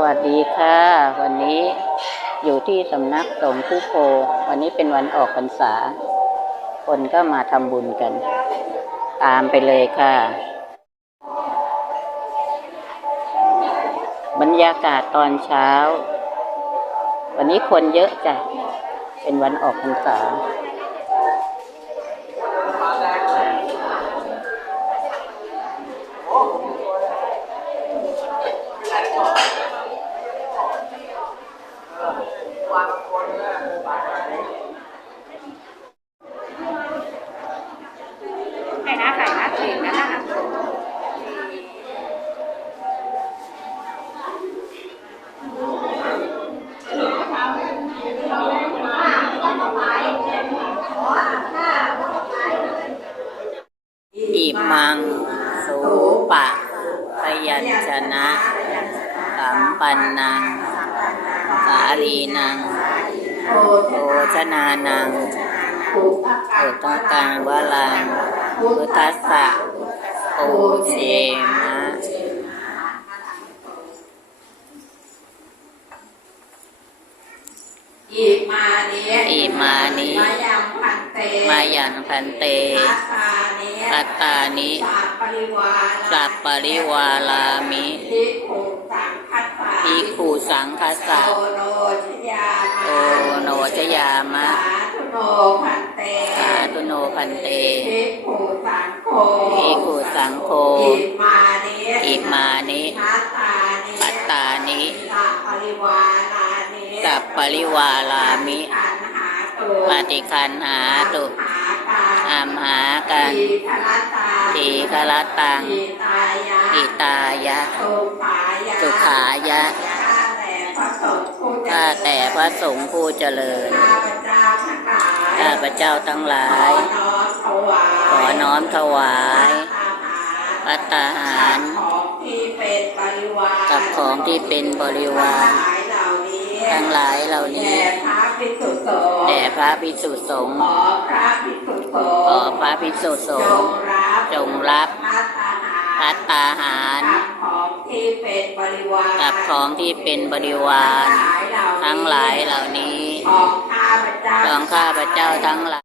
วัสดีค่ะ วันนี้อยู่ที่สำนักสงฆ์ผู้โพ วันนี้เป็นวันออกพรรษา คนก็มาทำบุญกัน ตามไปเลยค่ะ บรรยากาศตอนเช้า วันนี้คนเยอะจ้ะ เป็นวันออกพรรษา ไข่นะไข่นะเองนะนะคะอิมังสูปะพยัญชนะสัมปันนัง สาลีนังโภชนานังอุตกังวลังพุทธัสสะโอเชมะอิมาเนียอิมานิมายังพันเตมายันพันเตอาตาเนียอัตตานิสัพปริวาสัพปริวาลามิทิภูสังคัสสะ ภิกขุสังคสะโอโนชยาโอโนชยามะสาธุโนพันเตสาธุโนพันเตทิภูสังโฆภิกขุสังโฆอิมาเนียอิมานิอาตาเนียปัตตานิสัพปริวาลาเนียสัพปริวาลามิอันหาตุปฏิคันหาตุหาตาอามหากันทีคละตาทีคละตังทีตายะอิตายะสุขายะ สุขายะ ข้าแต่พระสงฆ์ผู้เจริญ ข้าแต่พระสงฆ์ผู้เจริญข้าพเจ้าทั้งหลายข้าพเจ้าทั้งหลาย ขอน้อมถวายขอน้อมถวายอาหารปัตตาหารของที่เป็นบริวารกับของที่เป็นบริวารทั้งหลายเหล่านี้ทั้งหลายเหล่านี้แด่พระภิกษุสงฆ์แด่พระภิกษุสงฆ์ขอพระภิกษุสงขอฆ์พระภิกษุสงฆ์จงรับจงรับ พัตตาหารพัตตาหารกับของที่เป็นบริวารกับของที่เป็นบริวาร ทั้งหลายเหล่านี้ ของข้าพเจ้าของข้าพเจ้าทั้งหลาย